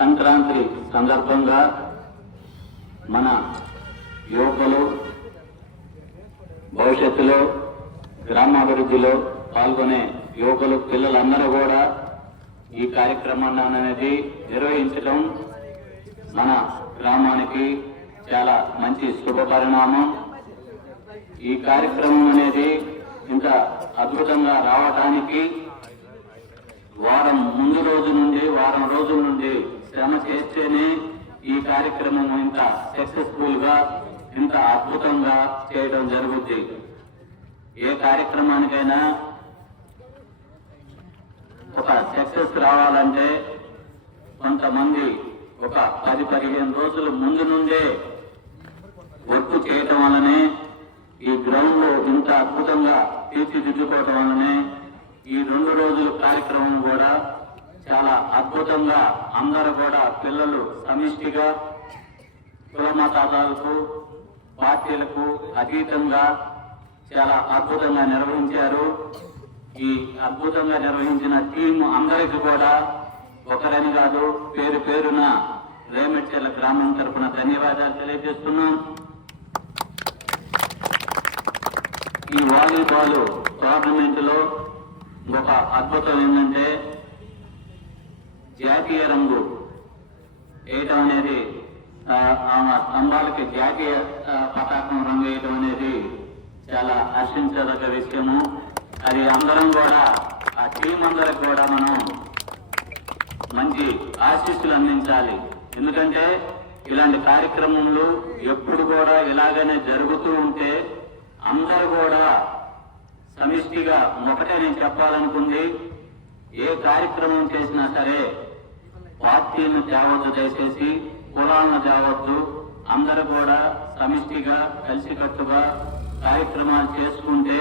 సంక్రాంతి సందర్భంగా మన యువకులు భవిష్యత్తులో గ్రామాభివృద్ధిలో పాల్గొనే యువకులు పిల్లలందరూ కూడా ఈ కార్యక్రమాన్ని అనేది నిర్వహించడం మన గ్రామానికి చాలా మంచి శుభ పరిణామం. ఈ కార్యక్రమం అనేది ఇంత అద్భుతంగా రావడానికి వారం రోజుల నుండి శ్రమ చేస్తేనే ఈ కార్యక్రమం ఇంత సక్సెస్ఫుల్ గా ఇంత అద్భుతంగా చేయడం జరుగుతుంది. ఏ కార్యక్రమానికైనా ఒక సక్సెస్ రావాలంటే కొంతమంది ఒక 10-15 రోజుల ముందు నుండే వర్క్ చేయటం వల్లనే ఈ గ్రౌండ్ లో ఇంత అద్భుతంగా తీర్చిదిద్దుకోవటం వల్లనే ఈ 2 రోజుల కార్యక్రమం కూడా చాలా అద్భుతంగా అందరూ కూడా పిల్లలు సమిష్టిగా కుల మతాలకు పార్టీలకు అతీతంగా చాలా అద్భుతంగా నిర్వహించారు. ఈ అద్భుతంగా నిర్వహించిన టీం అందరికీ కూడా ఒకరని కాదు పేరు పేరున రేమెట్చెర్ల గ్రామం తరఫున ధన్యవాదాలు తెలియజేస్తున్నాం. ఈ వాలీబాల్ టోర్నమెంట్ లో ఒక అద్భుతం ఏంటంటే జాతీయ రంగు వేయటం అనేది స్తంభాలకి జాతీయ పతాకం రంగు వేయటం అనేది చాలా హర్షించదగ్గ విషయము. అది అందరం కూడా ఆ టీం అందరికి కూడా మనం మంచి ఆశీస్సులు అందించాలి. ఎందుకంటే ఇలాంటి కార్యక్రమంలో ఎప్పుడు కూడా ఇలాగనే జరుగుతూ ఉంటే అందరూ కూడా సమిష్టిగా ఒకటే నేను చెప్పాలనుకుంది, ఏ కార్యక్రమం చేసినా సరే పార్టీలను తేవద్దు, దయచేసి కులాలను తేవద్దు. అందరూ కూడా సమిష్టిగా కలిసికట్టుగా కార్యక్రమాలు చేసుకుంటే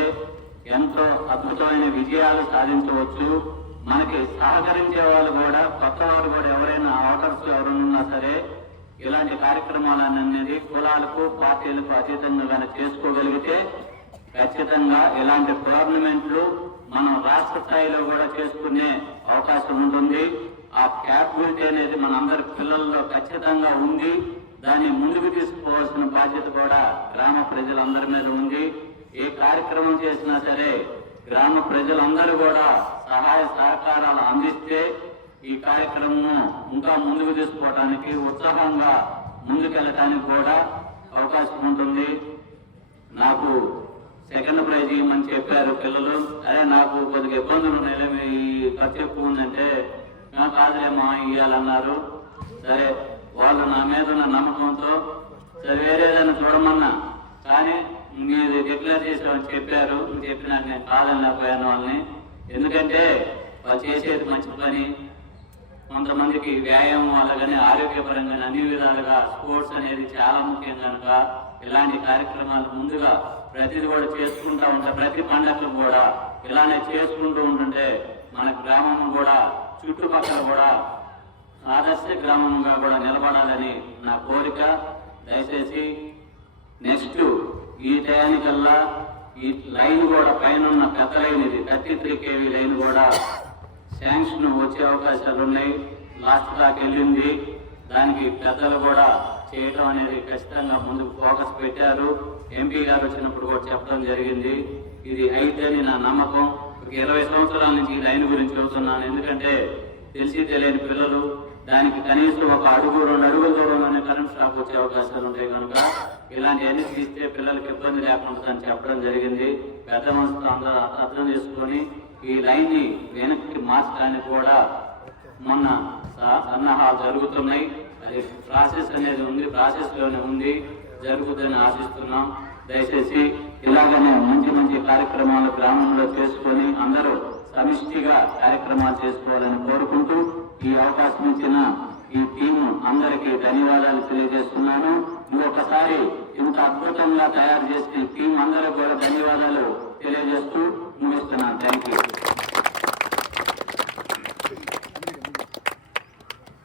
ఎంతో అద్భుతమైన విజయాలు సాధించవచ్చు. మనకి సహకరించే వాళ్ళు కూడా కొత్త వాళ్ళు కూడా ఎవరైనా ఆటర్స్ ఎవరైనా సరే ఇలాంటి కార్యక్రమాలనేది కులాలకు పార్టీలకు అతీతంగా చేసుకోగలిగితే ఖచ్చితంగా ఇలాంటి టోర్నమెంట్లు మనం రాష్ట్ర స్థాయిలో కూడా చేసుకునే అవకాశం ఉంటుంది. ఆ క్యాపబిలిటీ అనేది మనందరి పిల్లల్లో ఖచ్చితంగా ఉంది. దాన్ని ముందుకు తీసుకుపోవాల్సిన బాధ్యత కూడా గ్రామ ప్రజలందరి మీద ఉంది. ఏ కార్యక్రమం చేసినా సరే గ్రామ ప్రజలందరూ కూడా సహాయ సహకారాలు అందిస్తే ఈ కార్యక్రమం ఇంకా ముందుకు తీసుకోవడానికి ఉత్సాహంగా ముందుకెళ్ళటానికి కూడా అవకాశం ఉంటుంది. నాకు సెకండ్ ప్రైజ్ ఇవ్వమని చెప్పారు పిల్లలు. అదే నాకు కొద్దిగా ఇబ్బందులు ఉన్నాయి, ఈ ఖర్చు ఎక్కువ ఉందంటే కాదులేమా ఇవ్వాలన్నారు. సరే వాళ్ళు నా మీద ఉన్న నమ్మకంతో సరే వేరేదైనా చూడమన్నా కానీ మీరు డిక్లేర్ చేసామని చెప్పారు. చెప్పినాక నేను కాదనలేకపోయాను వాళ్ళని. ఎందుకంటే వాళ్ళు చేసేది మంచి పని. కొంతమందికి వ్యాయామం వల్ల కానీ ఆరోగ్యపరంగా అన్ని విధాలుగా స్పోర్ట్స్ అనేది చాలా ముఖ్యం కనుక ఇలాంటి కార్యక్రమాలు ముందుగా ప్రతిది కూడా చేసుకుంటూ ఉంటాం. ప్రతి పండగలు కూడా ఇలానే చేసుకుంటూ ఉంటుంటే మన గ్రామం కూడా చుట్టుపక్కల కూడా ఆదర్శ గ్రామంగా కూడా నిలబడాలని నా కోరిక. దయచేసి నెక్స్ట్ ఈ టయానికల్లా ఈ లైన్ కూడా పైన ఉన్న పెద్ద లైన్ ఇది 33 kV లైన్ కూడా శాంక్షన్ వచ్చే అవకాశాలు ఉన్నాయి. లాస్ట్ దాకా వెళ్ళింది. దానికి పెద్దలు కూడా చేయటం అనేది ఖచ్చితంగా ముందుకు ఫోకస్ పెట్టారు. ఎంపీ గారు వచ్చినప్పుడు కూడా చెప్పడం జరిగింది. ఇది అయితేని నా నమ్మకం. 20 సంవత్సరాల నుంచి ఈ లైన్ గురించి చెబుతున్నాను. ఎందుకంటే తెలిసి తెలియని పిల్లలు దానికి కనీసం 1 అడుగు 2 అడుగుల దూరంలోనే కరెంట్ షాక్ వచ్చే అవకాశాలు ఉంటాయి కనుక ఇలాంటివన్నీ తీస్తే పిల్లలకి ఇబ్బంది లేకుండా అని చెప్పడం జరిగింది. పెద్ద మనసుతో అందరూ అర్థం చేసుకొని ఈ లైన్ ని వెనక్కి మార్చడానికి కూడా మొన్న సన్నాహాలు జరుగుతున్నాయి. అది ప్రాసెస్ అనేది ఉంది, ప్రాసెస్ లోనే ఉంది, జరుగుతుందని ఆశిస్తున్నాం. దయచేసి ఇలాగనే మంచి మంచి కార్యక్రమాలు గ్రామంలో చేసుకొని అందరూ సమిష్టిగా కార్యక్రమాలు చేసుకోవాలని కోరుకుంటూ ఈ అవకాశం ఇచ్చిన ఈ టీం అందరికీ ధన్యవాదాలు తెలియజేస్తున్నాను. ఇంకొకసారి ఇంత అద్భుతంగా తయారు చేసిన టీం అందరూ కూడా ధన్యవాదాలు తెలియజేస్తూ ముగిస్తున్నాను. Thank you.